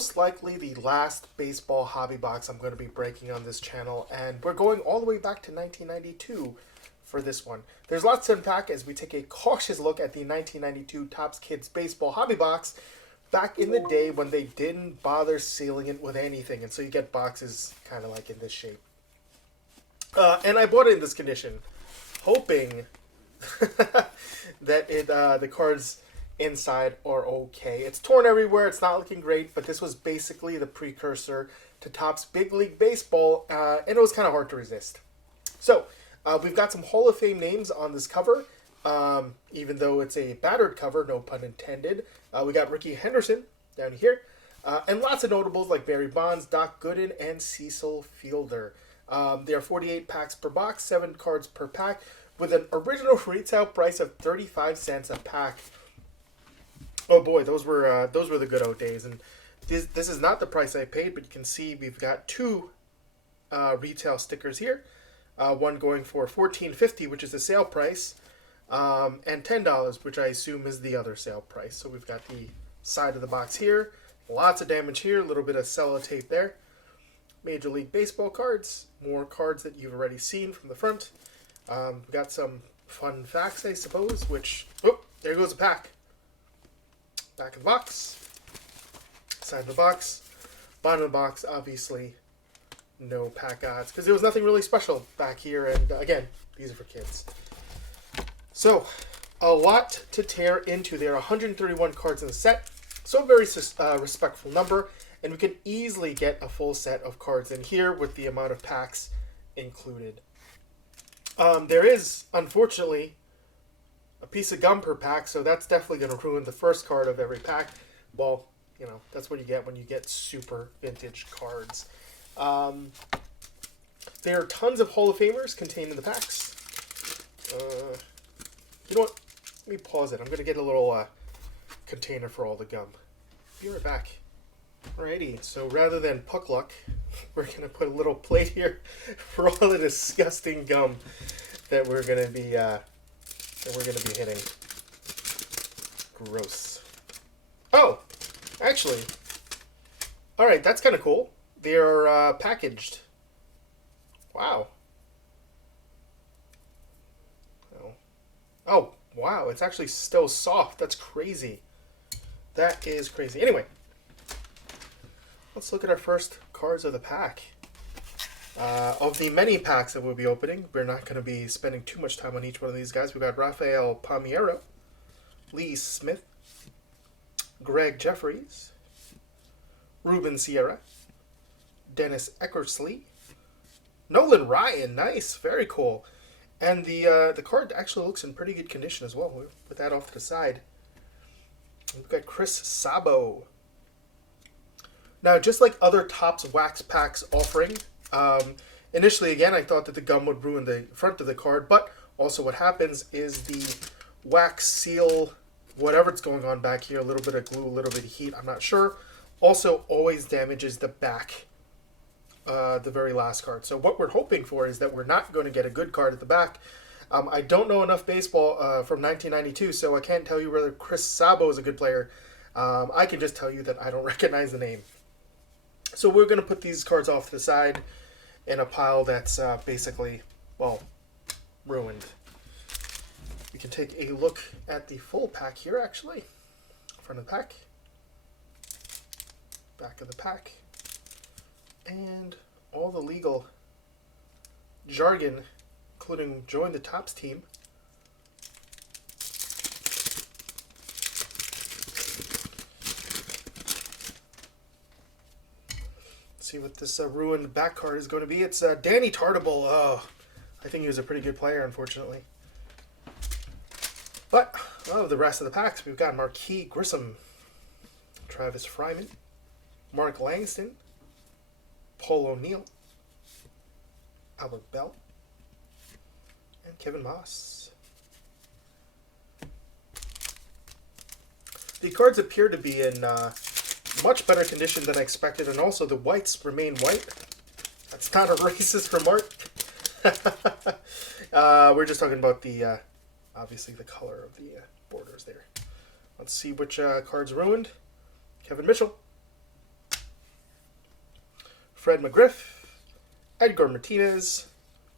most likely the last baseball hobby box I'm going to be breaking on this channel, and we're going all the way back to 1992 for this one. There's lots to unpack as we take a cautious look at the 1992 Topps Kids Baseball hobby box back in the day when they didn't bother sealing it with anything, and so you get boxes kind of like in this shape. And I bought it in this condition, hoping that the cards inside are okay. It's torn everywhere. It's not looking great, but this was basically the precursor to Topps Big League Baseball, and it was kind of hard to resist. So we've got some Hall of Fame names on this cover, even though it's a battered cover, no pun intended. We got Rickey Henderson down here, and lots of notables like Barry Bonds, Doc Gooden, and Cecil Fielder. There are 48 packs per box, 7 cards per pack, with an original retail price of 35 cents a pack. Oh boy, those were the good old days, and this is not the price I paid, but you can see we've got 2 retail stickers here. One going for $14.50, which is the sale price, and $10, which I assume is the other sale price. So we've got the side of the box here, lots of damage here, a little bit of sellotape there. Major League Baseball cards, more cards that you've already seen from the front. We've got some fun facts, I suppose, which, oh, there goes a pack. Back of the box, side of the box, bottom of the box, obviously no pack odds, because there was nothing really special back here, and again, these are for kids. So, a lot to tear into. There are 131 cards in the set, so a very respectful number, and we can easily get a full set of cards in here with the amount of packs included. There is, unfortunately, a piece of gum per pack, so that's definitely going to ruin the first card of every pack. Well, you know, that's what you get when you get super vintage cards. There are tons of Hall of Famers contained in the packs. You know what? Let me pause it. I'm going to get a little container for all the gum. Be right back. Alrighty, so rather than puck luck, we're going to put a little plate here for all the disgusting gum that we're going to be hitting. Gross. Oh, actually, all right, that's kind of cool. They're packaged. Wow. Oh, wow, it's actually still soft. That's crazy. That is crazy. Anyway, let's look at our first cards of the pack. Of the many packs that we'll be opening, we're not going to be spending too much time on each one of these guys. We've got Rafael Palmeiro, Lee Smith, Greg Jeffries, Ruben Sierra, Dennis Eckersley, Nolan Ryan, nice, very cool. And the card actually looks in pretty good condition as well. We'll put that off to the side. We've got Chris Sabo. Now, just like other Topps wax packs offering, initially, again, I thought that the gum would ruin the front of the card, but also what happens is the wax seal, whatever's going on back here, a little bit of glue, a little bit of heat, I'm not sure, also always damages the back, the very last card. So what we're hoping for is that we're not going to get a good card at the back. I don't know enough baseball from 1992, so I can't tell you whether Chris Sabo is a good player. I can just tell you that I don't recognize the name. So we're going to put these cards off to the side in a pile that's basically, well, ruined. We can take a look at the full pack here, actually. Front of the pack. Back of the pack. And all the legal jargon, including join the Topps team. See what this ruined back card is going to be. It's Danny Tartabull. Oh, I think he was a pretty good player, unfortunately. But, the rest of the packs, we've got Marquis Grissom, Travis Fryman, Mark Langston, Paul O'Neill, Albert Bell, and Kevin Moss. The cards appear to be in much better condition than I expected, and also the whites remain white. That's not a racist remark. We're just talking about the, obviously the color of the borders there. Let's see which cards ruined. Kevin Mitchell, Fred McGriff, Edgar Martinez,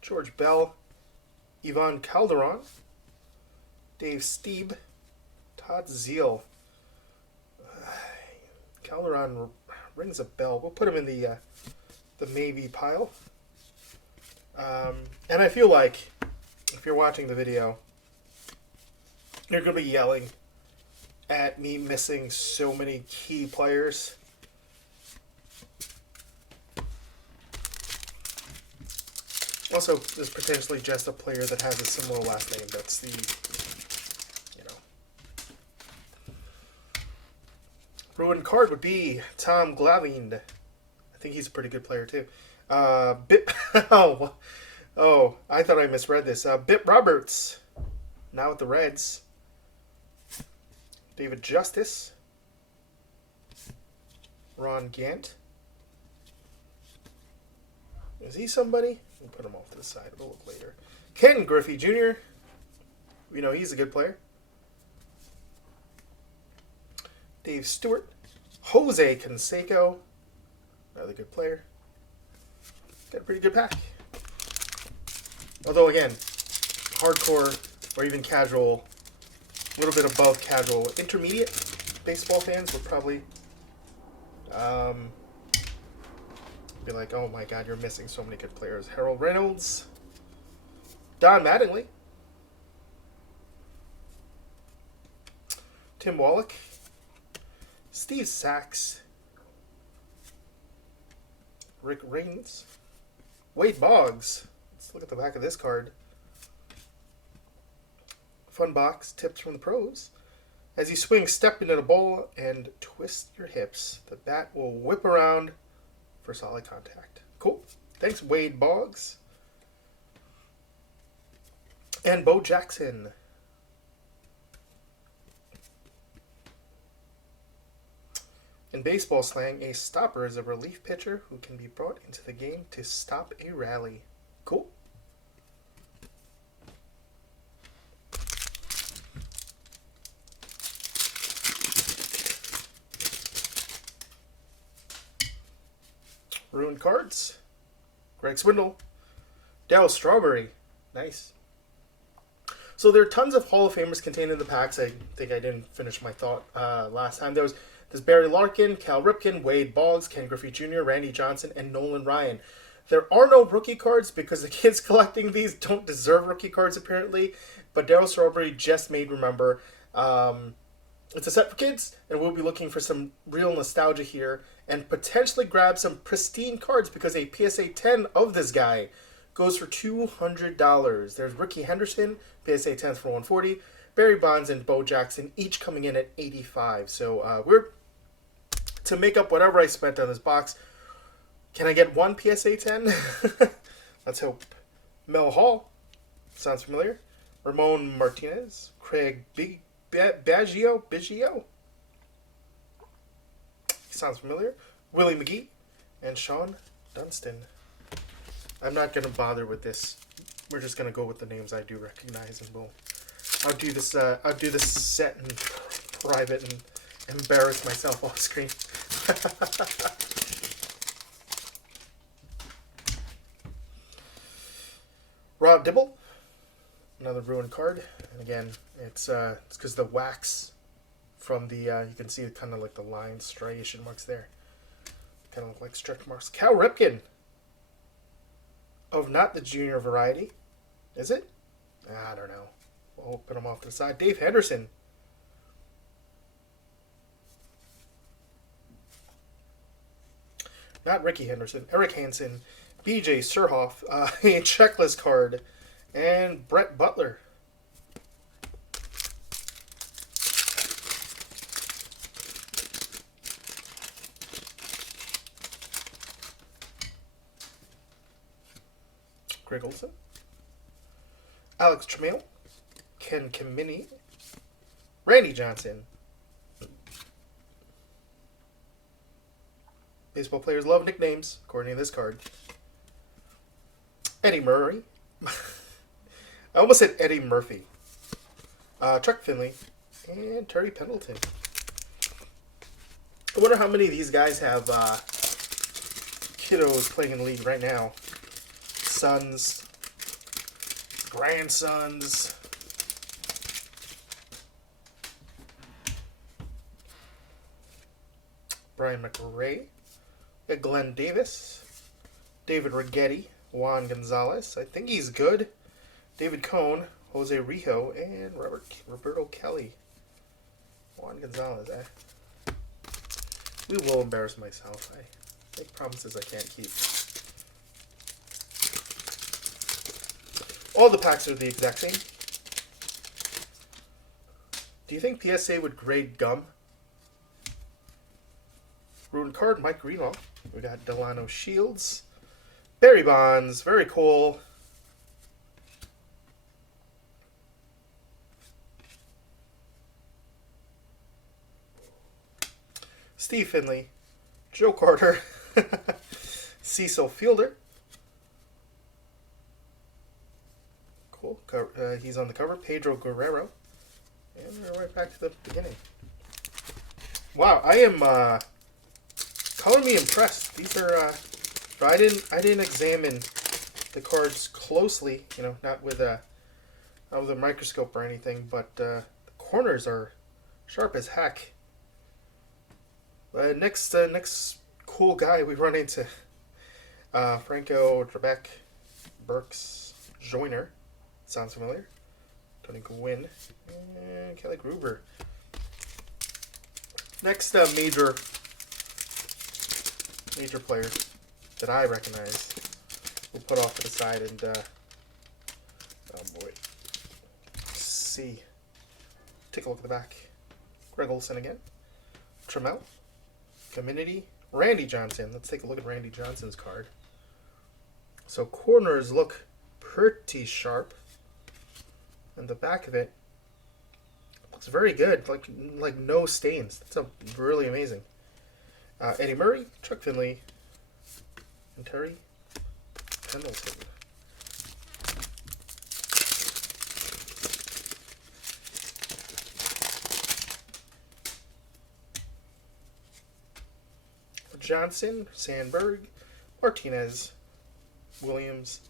George Bell, Ivan Calderon, Dave Steeb, Todd Zeal. Calderon rings a bell. We'll put him in the maybe pile. And I feel like if you're watching the video, you're going to be yelling at me missing so many key players. Also, there's potentially just a player that has a similar last name. That's the, Ruined card would be Tom Glavine. I think he's a pretty good player, too. Oh, I thought I misread this. Bip Roberts, now with the Reds. David Justice. Ron Gant. Is he somebody? We'll put him off to the side. We'll look later. Ken Griffey Jr. We know he's a good player. Dave Stewart. Jose Canseco. Another good player. Got a pretty good pack. Although, again, hardcore or even casual, a little bit above casual, intermediate baseball fans would probably be like, oh my god, you're missing so many good players. Harold Reynolds, Don Mattingly, Tim Wallach, Steve Sachs, Rick Raines, Wade Boggs. Let's look at the back of this card. Fun box, tips from the pros. As you swing, step into the ball and twist your hips. The bat will whip around for solid contact. Cool. Thanks, Wade Boggs. And Bo Jackson. In baseball slang, a stopper is a relief pitcher who can be brought into the game to stop a rally. Cool. Ruined cards. Greg Swindle. Darryl Strawberry. Nice. So there are tons of Hall of Famers contained in the packs. I think I didn't finish my thought last time. There's Barry Larkin, Cal Ripken, Wade Boggs, Ken Griffey Jr., Randy Johnson, and Nolan Ryan. There are no rookie cards because the kids collecting these don't deserve rookie cards apparently. But Darryl Strawberry just made remember. It's a set for kids, and we'll be looking for some real nostalgia here and potentially grab some pristine cards because a PSA 10 of this guy goes for $200. There's Rickey Henderson, PSA 10s for $140. Barry Bonds and Bo Jackson each coming in at $85. So we're to make up whatever I spent on this box. Can I get one PSA 10? Let's hope. Mel Hall. Sounds familiar. Ramon Martinez. Craig Biggio. Sounds familiar. Willie McGee. And Sean Dunston. I'm not going to bother with this. We're just going to go with the names I do recognize, and I'll do this set in private and embarrass myself off screen. Rob Dibble, another ruined card, and again, it's because the wax from the you can see kind of like the lines, striation marks there, kind of look like stretch marks. Cal Ripken, of not the junior variety, is it? I don't know. We'll put him off to the side. Dave Henderson. Not Rickey Henderson. Eric Hansen. BJ Surhoff. A checklist card. And Brett Butler. Greg Olson. Alex Tremail. Ken Kamini. Randy Johnson. Baseball players love nicknames, according to this card. Eddie Murray. I almost said Eddie Murphy. Chuck Finley. And Terry Pendleton. I wonder how many of these guys have kiddos playing in the league right now. Sons, grandsons. Brian McRae, Glenn Davis, David Righetti, Juan Gonzalez. I think he's good. David Cohn, Jose Rijo, and Roberto Kelly. Juan Gonzalez, We will embarrass myself. I make promises I can't keep. All the packs are the exact same. Do you think PSA would grade gum? Ruined card, Mike Greenwell. We got Delano Shields. Barry Bonds, very cool. Steve Finley, Joe Carter, Cecil Fielder. Cool. He's on the cover. Pedro Guerrero. And we're right back to the beginning. Wow, I am color me impressed. These are I didn't examine the cards closely, you know, not with a microscope or anything, but the corners are sharp as heck. Next cool guy we run into, Franco Trebek, Burks Joyner, sounds familiar. Tony Gwynn and Kelly Gruber. Next major player that I recognize, we'll put off to the side and oh boy, let's see. Take a look at the back. Greg Olson again. Trammell. Community. Randy Johnson. Let's take a look at Randy Johnson's card. So corners look pretty sharp. And the back of it looks very good. Like no stains. That's really amazing. Eddie Murray, Chuck Finley, and Terry Pendleton. Johnson, Sandberg, Martinez, Williams,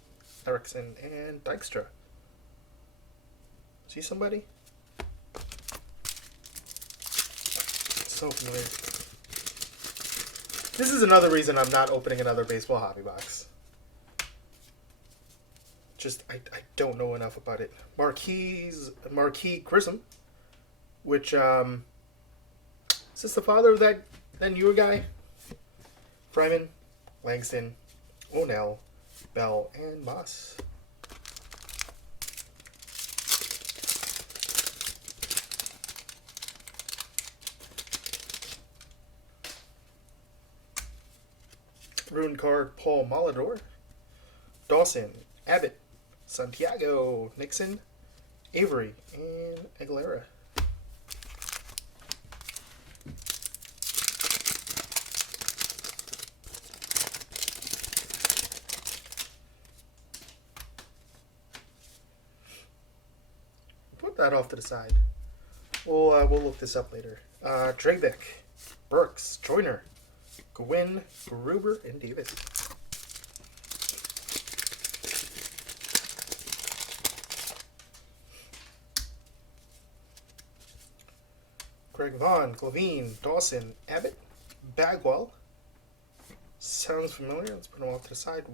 Erickson, and Dykstra. See somebody? So familiar. This is another reason I'm not opening another baseball hobby box. Just, I don't know enough about it. Marquis Grissom, which, is this the father of that newer guy? Fryman, Langston, O'Neill, Bell, and Moss. Ruined card, Paul Molador, Dawson, Abbott, Santiago, Nixon, Avery, and Aguilera. Put that off to the side. We'll look this up later. Dragbeck, Burks, Joyner, Gwynn, Gruber, and Davis. Greg Vaughn, Glavine, Dawson, Abbott, Bagwell. Sounds familiar. Let's put them off to the side.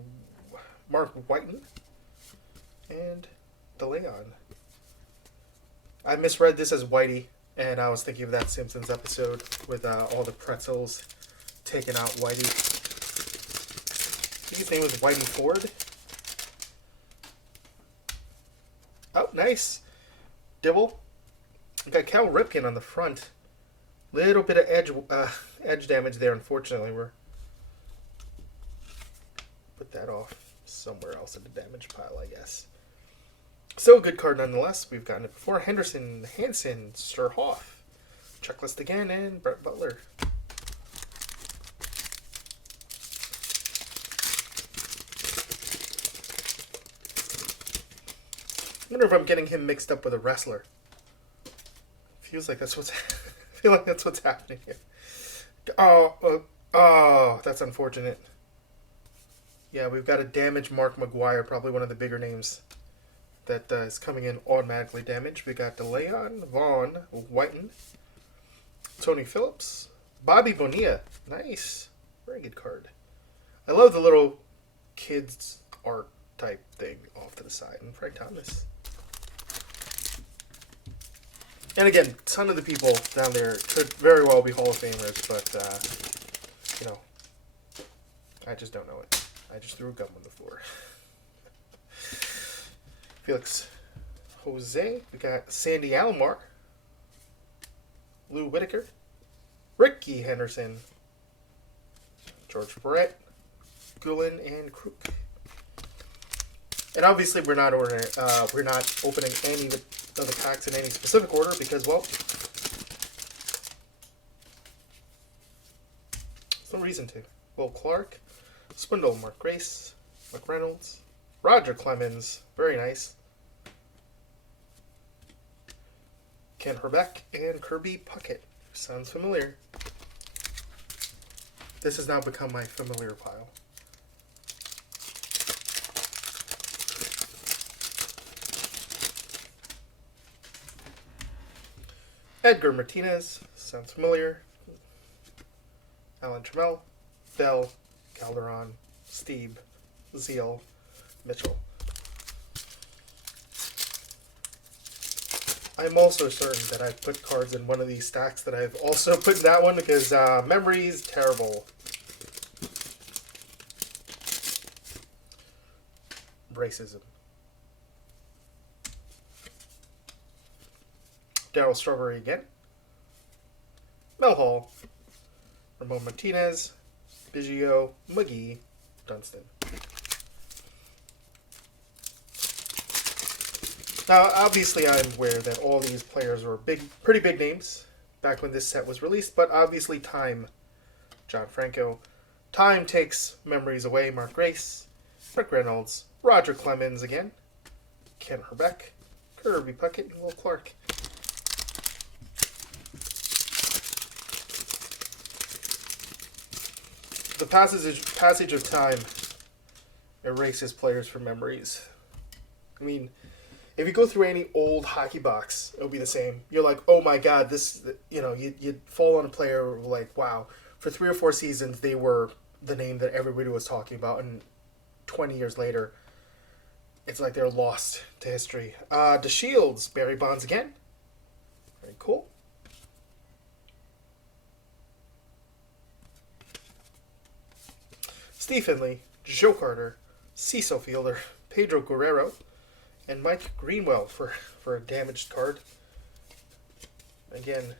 Mark Whiten and DeLeon. I misread this as Whitey, and I was thinking of that Simpsons episode with all the pretzels taking out Whitey. I think his name was Whitey Ford. Oh, nice. Dibble. We got Cal Ripken on the front. Little bit of edge damage there, unfortunately. We're put that off somewhere else in the damage pile, I guess. So, good card nonetheless. We've gotten it before. Henderson, Hansen, Sturhoff. Checklist again, and Brett Butler. I wonder if I'm getting him mixed up with a wrestler. Feels like that's what's. I feel like that's what's happening here. Oh, that's unfortunate. Yeah, we've got a damaged Mark McGuire, probably one of the bigger names that is coming in automatically damaged. We got DeLeon, Vaughn, Whiten, Tony Phillips, Bobby Bonilla. Nice. Very good card. I love the little kids art type thing off to the side. And Frank Thomas. And again, a ton of the people down there could very well be Hall of Famers, but, you know, I just don't know it. I just threw a gum on the floor. Felix Jose. We got Sandy Alomar. Lou Whitaker. Rickey Henderson. George Brett. Gooden and Crook. And obviously we're not opening any of the packs in any specific order because, well, there's no reason to. Will Clark. Swindle, Mark Grace. McReynolds. Roger Clemens. Very nice. Ken Herbeck and Kirby Puckett. Sounds familiar. This has now become my familiar pile. Edgar Martinez. Sounds familiar. Alan Trammell. Bell. Calderon. Steve. Zeal. Mitchell. I'm also certain that I've put cards in one of these stacks that I've also put in that one because memory's terrible. Racism. Darryl Strawberry again. Mel Hall. Ramon Martinez. Biggio. McGee. Dunston. Now, obviously, I'm aware that all these players were pretty big names back when this set was released, but obviously time, John Franco. Time takes memories away. Mark Grace, Rick Reynolds, Roger Clemens again, Ken Herbeck, Kirby Puckett, and Will Clark. The passage of time erases players from memories. I mean, if you go through any old hockey box, it'll be the same. You're like, oh my god, this, you know, you'd fall on a player like, wow, for 3 or 4 seasons, they were the name that everybody was talking about, and 20 years later, it's like they're lost to history. DeShields, Barry Bonds again. Very cool. Steve Finley, Joe Carter, Cecil Fielder, Pedro Guerrero, and Mike Greenwell for a damaged card. Again,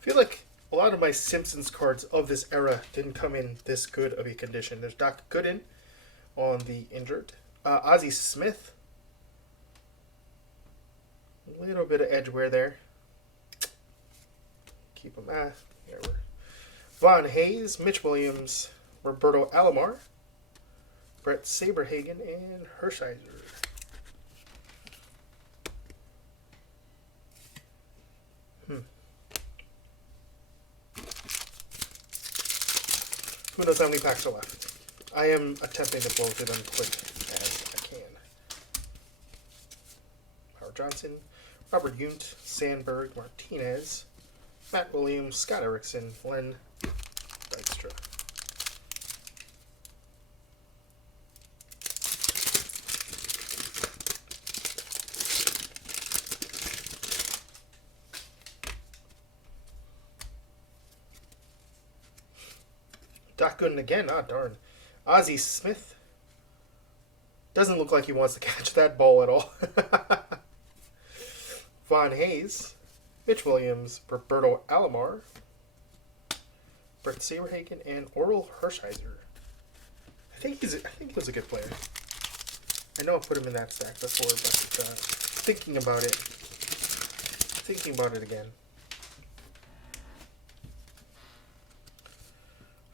I feel like a lot of my Simpsons cards of this era didn't come in this good of a condition. There's Doc Gooden on the injured. Ozzie Smith. A little bit of edge wear there. Keep them at. Here we're. Von Hayes, Mitch Williams, Roberto Alomar, Brett Saberhagen, and Hershiser. Who knows how many packs are left? I am attempting to blow through them quick as I can. Howard Johnson, Robert Yount, Sandberg, Martinez, Matt Williams, Scott Erickson, Len Dykstra. Doc Gooden again. Ah, darn. Ozzie Smith. Doesn't look like he wants to catch that ball at all. Von Hayes. Mitch Williams. Roberto Alomar. Brett Saberhagen. And Oral Hershiser. I think he was a good player. I know I put him in that stack before, but thinking about it again.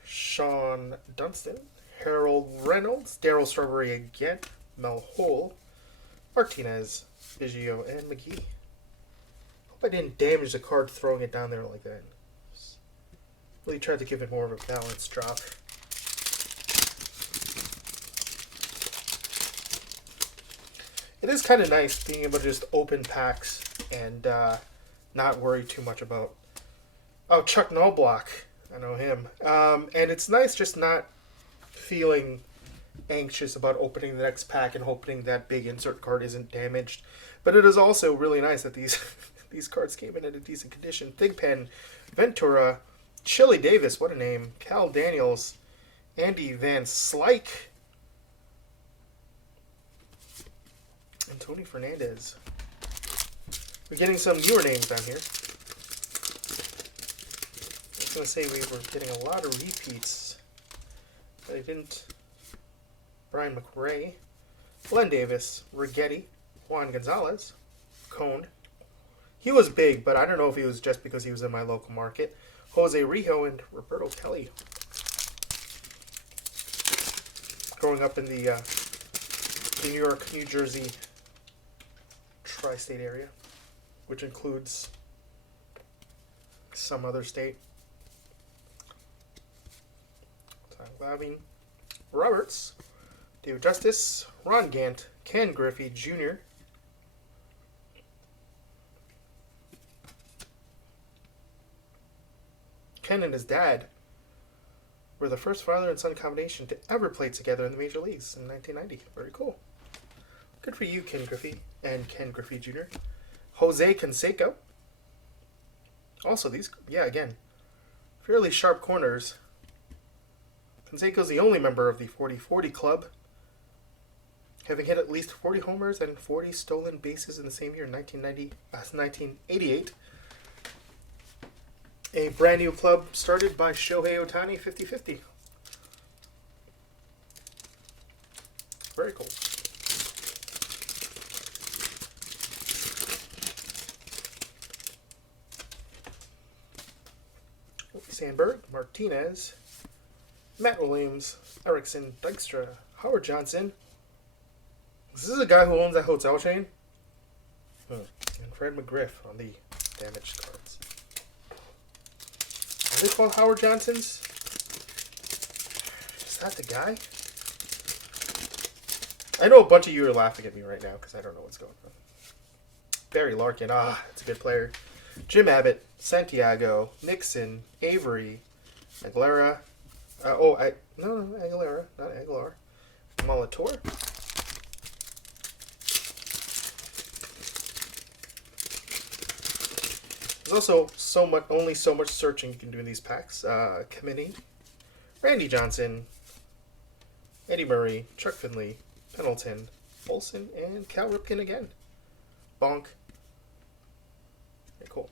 Sean Dunston, Harold Reynolds, Darryl Strawberry again, Mel Hole, Martinez, Biggio, and McGee. Hope I didn't damage the card throwing it down there like that. Really tried to give it more of a balanced drop. It is kind of nice being able to just open packs and not worry too much about... Oh, Chuck Knobloch. I know him. And it's nice just not feeling anxious about opening the next pack and hoping that big insert card isn't damaged. But it is also really nice that these these cards came in a decent condition. Thigpen, Ventura, Chili Davis, what a name, Cal Daniels, Andy Van Slyke, and Tony Fernandez. We're getting some newer names down here. I was going to say we were getting a lot of repeats, but I didn't. Brian McRae, Glenn Davis, Righetti, Juan Gonzalez, Cone. He was big, but I don't know if he was just because he was in my local market. Jose Rijo and Roberto Kelly. Growing up in the New York, New Jersey tri-state area, which includes some other state. Tom Glavine, Roberts, David Justice, Ron Gant, Ken Griffey Jr., Ken and his dad were the first father and son combination to ever play together in the major leagues in 1990. Very cool. Good for you, Ken Griffey and Ken Griffey Jr. Jose Canseco. Also, these, yeah, again, fairly sharp corners. Canseco's the only member of the 40-40 club, having hit at least 40 homers and 40 stolen bases in the same year, 1988. A brand new club started by Shohei Ohtani, 50-50. Very cool. Sandberg, Martinez, Matt Williams, Erickson, Dykstra, Howard Johnson. This is a guy who owns that hotel chain. And Fred McGriff on the damaged cards. Are they called Howard Johnsons? Is that the guy? I know a bunch of you are laughing at me right now because I don't know what's going on. Barry Larkin, it's a good player. Jim Abbott, Santiago, Nixon, Avery, Aguilera. Aguilera, not Aguilar. Molitor. There's also only so much searching you can do in these packs. Kamini, Randy Johnson, Eddie Murray, Chuck Finley, Pendleton, Olsen, and Cal Ripken again. Bonk. Very cool.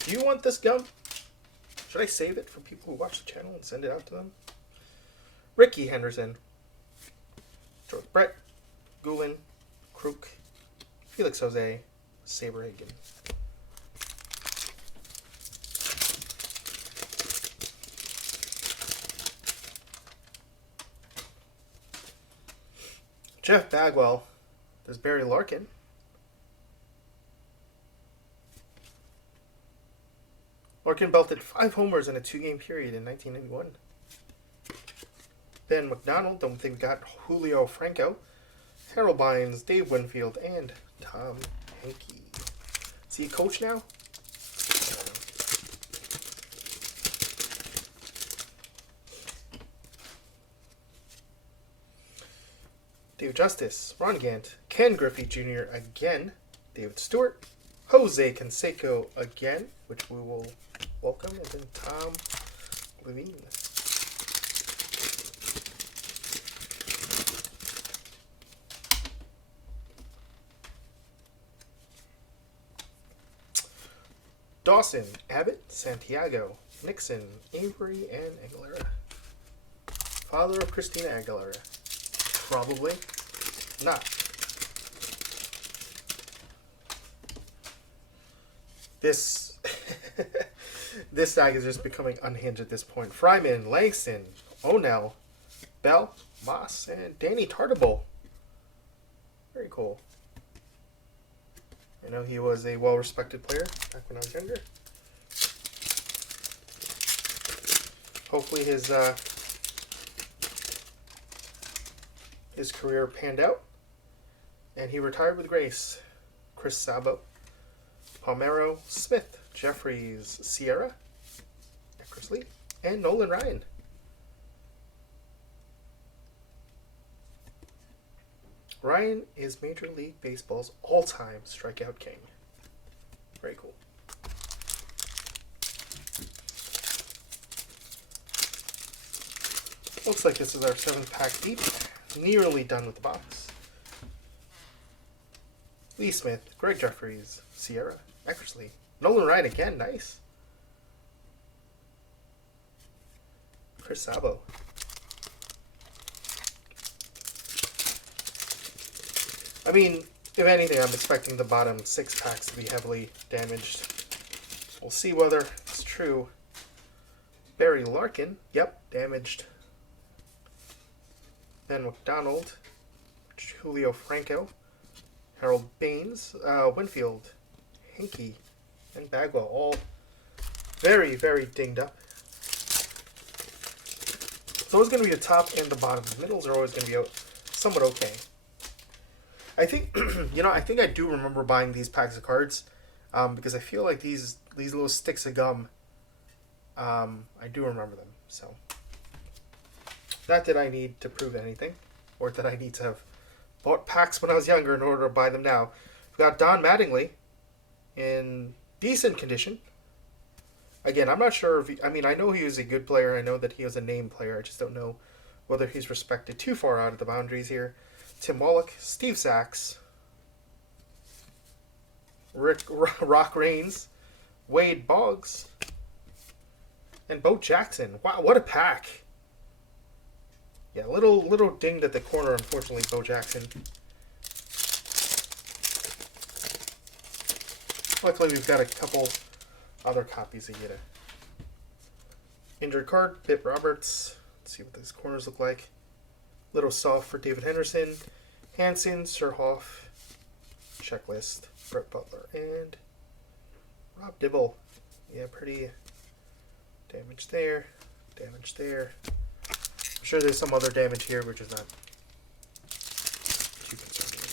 Do you want this gum? Should I save it for people who watch the channel and send it out to them? Rickey Henderson, George Brett, Gooden, Kruk, Felix Jose, Saberhagen. Jeff Bagwell. There's Barry Larkin. Larkin belted 5 homers in a 2-game period in 1991. Ben McDonald, don't think we got Julio Franco. Harold Bynes, Dave Winfield, and Tom Henke. Is he a coach now? Dave Justice, Ron Gant, Ken Griffey Jr. again, David Stewart, Jose Canseco again, which we will welcome, and then Tom Levine. Dawson, Abbott, Santiago, Nixon, Avery, and Aguilera. Father of Christina Aguilera. Probably not. This This stack is just becoming unhinged at this point. Fryman, Langston, O'Neill, Bell, Moss, and Danny Tartable. Very cool. I know he was a well-respected player back when I was younger. Hopefully his career panned out. And he retired with grace. Chris Sabo, Palmero, Smith, Jeffries, Sierra, Eckersley, and Nolan Ryan. Ryan is Major League Baseball's all-time strikeout king. Very cool. Looks like this is our 7th pack deep. Nearly done with the box. Lee Smith, Greg Jeffries, Sierra, Eckersley, Nolan Ryan again, nice. Chris Sabo. I mean, if anything, I'm expecting the bottom 6 packs to be heavily damaged. We'll see whether it's true. Barry Larkin, yep, damaged. Ben McDonald, Julio Franco, Harold Baines, Winfield, Hinkie, and Bagwell, all very, very dinged up. It's always going to be the top and the bottom. The middles are always going to be somewhat okay. I think, I think I do remember buying these packs of cards because I feel like these little sticks of gum, I do remember them. So, not that I need to prove anything or that I need to have bought packs when I was younger in order to buy them now. We've got Don Mattingly in decent condition. Again, I'm not sure if I know he was a good player. I know that he was a name player. I just don't know whether he's respected too far out of the boundaries here. Tim Wallach, Steve Sachs, Rock Raines, Wade Boggs, and Bo Jackson. Wow, what a pack. Yeah, little dinged at the corner, unfortunately, Bo Jackson. Luckily, we've got a couple other copies to get a injured card. Pitt Roberts. Let's see what these corners look like. Little soft for David Henderson, Hanson, Surhoff, Checklist, Brett Butler, and Rob Dibble. Yeah, pretty damage there, damage there. I'm sure there's some other damage here, which is not too concerning.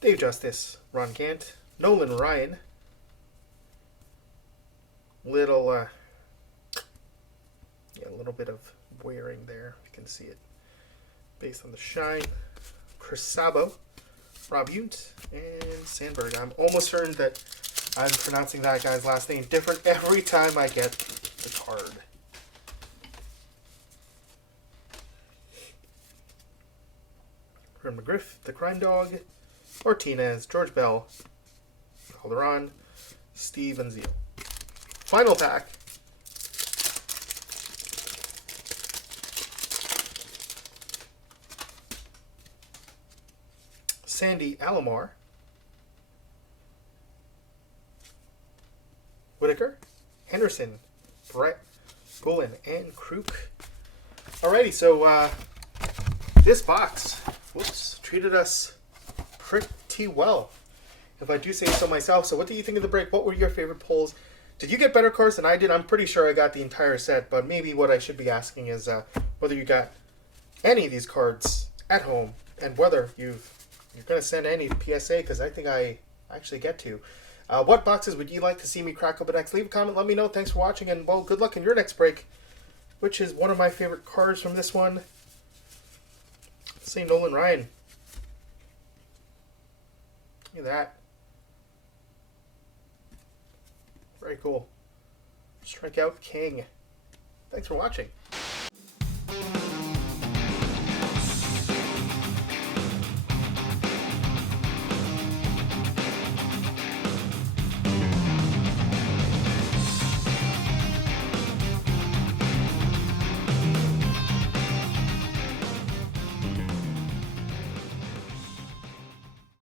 Dave Justice, Ron Gant, Nolan Ryan, a little bit of wearing there. You can see it based on the shine. Chris Sabo, Rob Yount, and Sandberg. I'm almost certain that I'm pronouncing that guy's last name different every time I get the card. Ren McGriff, the Crime Dog, Martinez, George Bell, Calderon, Steve Anzio. Final pack. Sandy Alomar, Whitaker, Henderson, Brett, Gooden, and Kruk. Alrighty, so this box, treated us pretty well, if I do say so myself. So what do you think of the break? What were your favorite pulls? Did you get better cards than I did? I'm pretty sure I got the entire set, but maybe what I should be asking is whether you got any of these cards at home and whether you're going to send any to PSA, because I think I actually get to. What boxes would you like to see me crack open next? Leave a comment, let me know. Thanks for watching, and, well, good luck in your next break, which is one of my favorite cards from this one. Let's say Nolan Ryan. Look at that. Very cool. Strikeout King. Thanks for watching.